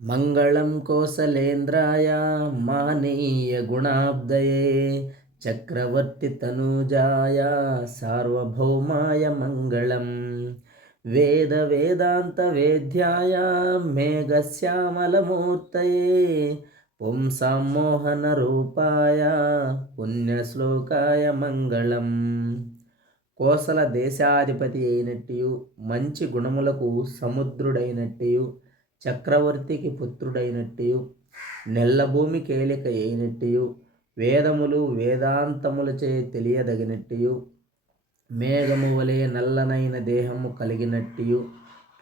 మంగళం కోసలేంద్రాయ మానీయ గుణాబ్దయే చక్రవర్తి తనూజాయ సార్వభౌమాయ మంగళం. వేద వేదాంత వేద్యాయ మేఘశ్యామలమూర్తయే పుంసాం మోహన రూపాయ పుణ్యశ్లోకాయ మంగళం. కోసల దేశాధిపతి అయినట్టు మంచి గుణములకు సముద్రుడైనట్టు చక్రవర్తికి పుత్రుడైనట్టు నెల్లభూమి కేలిక అయినట్టు వేదములు వేదాంతములచే తెలియదగినట్టు మేఘము వలె నల్లనైన దేహము కలిగినట్టు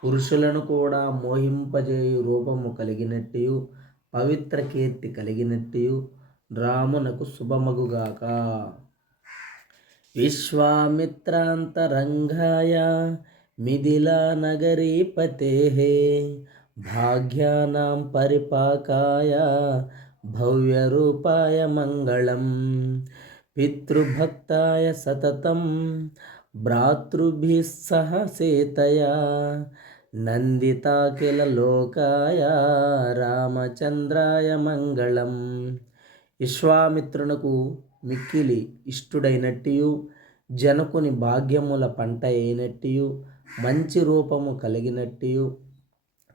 పురుషులను కూడా మోహింపజేయు రూపము కలిగినట్టు పవిత్ర కీర్తి కలిగినట్టు రామునకు శుభమగుగాక. విశ్వామిత్రాంతరంగాయ మిథిలా నగరీపతేః భాగ్యానాం పరిపాకాయ భవ్యరూపాయ మంగళం. పితృభక్తాయ సతతం భ్రాతృభిः సహ సీతయా నందితాఖిల లోకాయ రామచంద్రాయ మంగళం. విశ్వామిత్రునకు మిక్కిలి ఇష్టుడైనట్టు జనకుని భాగ్యముల పంట అయినట్టు మంచి రూపము కలిగినట్టు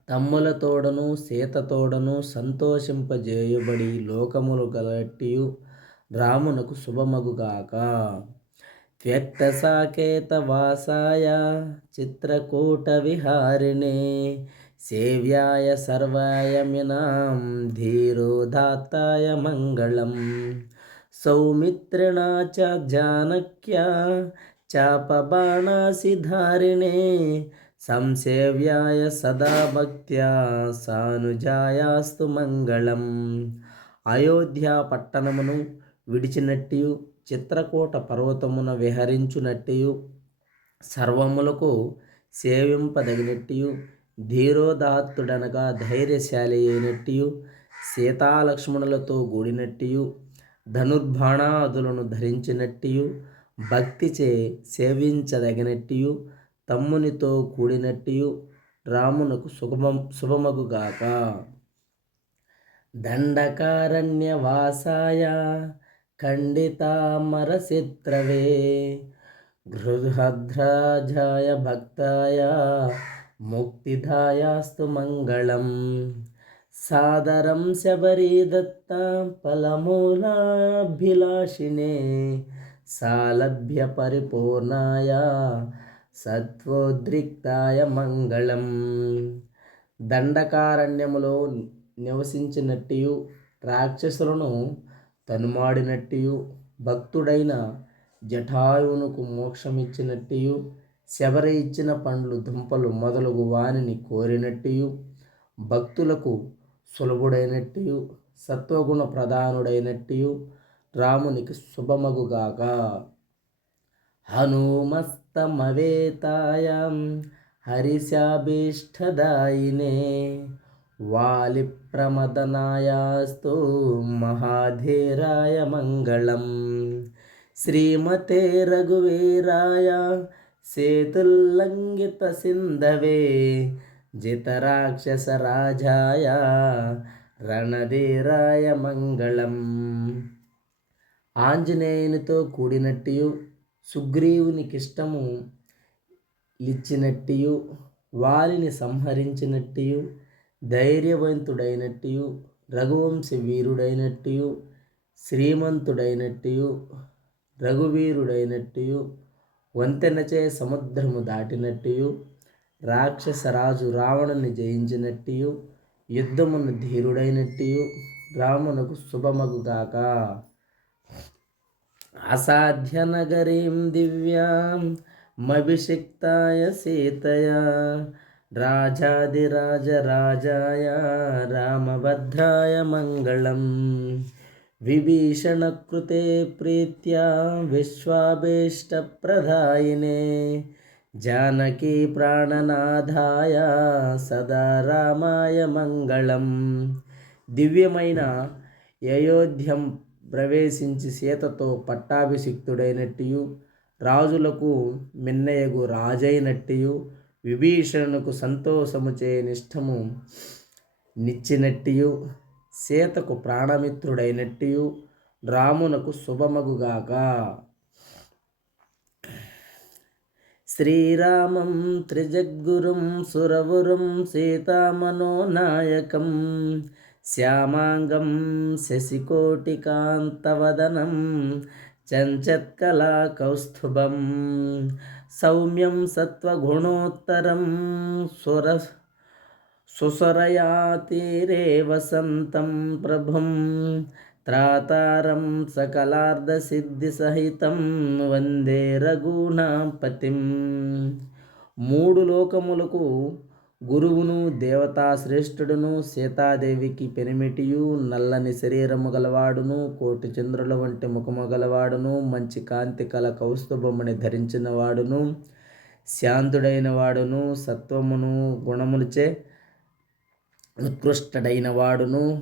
తమ్ములతోడను సీతతోడను సంతోషింపజేయబడి లోకములు గలట్టు రామునకు శుభమగుగాక. త్యక్త సాకేత వాసాయ చిత్రకూట విహారిణే సేవ్యాయ సర్వాయమినాం ధీరోదాత్తాయ మంగళం. సౌమిత్రిణా చ జానక్యా చాపబాణాసిధారిణే సంసేవ్యాయ సదా భక్త్యా సానుజాయాస్తు మంగళం. అయోధ్య పట్టణమును విడిచినట్టు చిత్రకూట పర్వతమున విహరించునట్టు సర్వములకు సేవింపదగినట్టు ధీరోదాత్తుడనగా ధైర్యశాలి అయినట్టు సీతాలక్ష్మణులతో కూడినట్టు ధనుర్బాణాదులను ధరించినట్టు భక్తిచే సేవించదగినట్టు తమ్మునితో కూడినట్టు రామునకు శుభమగుగాక. దండకారణ్యవాసాయ ఖండితామరసిత్రవే గృహధ్రాజాయ భక్తాయ ముక్తిదాయాస్తు మంగళం. సాదరం శబరీదత్త ఫలమూలాభిలాషినే సాలభ్య పరిపూర్ణాయ సత్వోద్రిక్తాయ మంగళం. దండకారణ్యములో నివసించినట్టు రాక్షసులను తనుమాడినట్టు భక్తుడైన జటాయువునకు మోక్షమిచ్చినట్టు శబరి ఇచ్చిన పండ్లు దుంపలు మొదలగు వానిని కోరినట్టు భక్తులకు సులభుడైనట్టు సత్వగుణ ప్రధానుడైనట్టు రామునికి శుభమగుగాక. హనుమస్తమవేతాయ హరిశాభీష్టదాయినే వాలిప్రమదనాయాస్తు మహాధీరాయ మంగళం. శ్రీమతే రఘువీరాయ సేతుల్లంఘిత సింధవే జితరాక్షసరాజాయ రణధీరాయ మంగళం. ఆంజనేయునితో కూడినట్టు సుగ్రీవునికిష్టము లిచ్చినట్టు వారిని సంహరించినట్టు ధైర్యవంతుడైనట్టు రఘువంశ వీరుడైనట్టు శ్రీమంతుడైనట్టు రఘువీరుడైనట్టు వంతెనచే సముద్రము దాటినట్టు రాక్షసరాజు రావణుని జయించినట్టు యుద్ధమును ధీరుడైనట్టు రామునకు శుభమగుగాక. అసాధ్య నగరీం దివ్యాం మభిషిక్తాయ సీతయా రాజాదిరాజరాజాయ రామభద్రాయ మంగళం. విభీషణకృతే ప్రీత్యా విశ్వాభీష్టప్రదాయినే జానకీ ప్రాణనాథాయ సదా రామాయ మంగళం. దివ్యమైన అయోధ్యం ప్రవేశించి సీతతో పట్టాభిషిక్తుడైనట్టు రాజులకు మిన్నయగు రాజైనట్టు విభీషణునకు సంతోషముచే నిష్టము నిచ్చినట్టియు సీతకు ప్రాణమిత్రుడైనట్టియు రామునకు శుభమగుగాక. శ్రీరామం త్రిజగ్గురుం సురవరుం సీతామనోనాయకం శ్యామాంగం శశికోటికాంతవదనం చంచత్కలాకౌస్తుభం సౌమ్యం సత్వగుణోత్తరం సుసరయా తీరే వసంతం ప్రభుం త్రాతారం సకలార్ధసిద్ధిసహితం వందే రఘునాపతిం. మూడు లోకములకు గురువును దేవతాశ్రేష్ఠుడును సీతాదేవికి పెనిమిటియు నల్లని శరీరము గలవాడును కోటి చంద్రుల వంటి ముఖము గలవాడును మంచి కాంతి కల కౌస్తుభముని ధరించిన వాడును శాంతుడైన వాడును సత్వమును గుణములచే ఉత్కృష్టడైన వాడును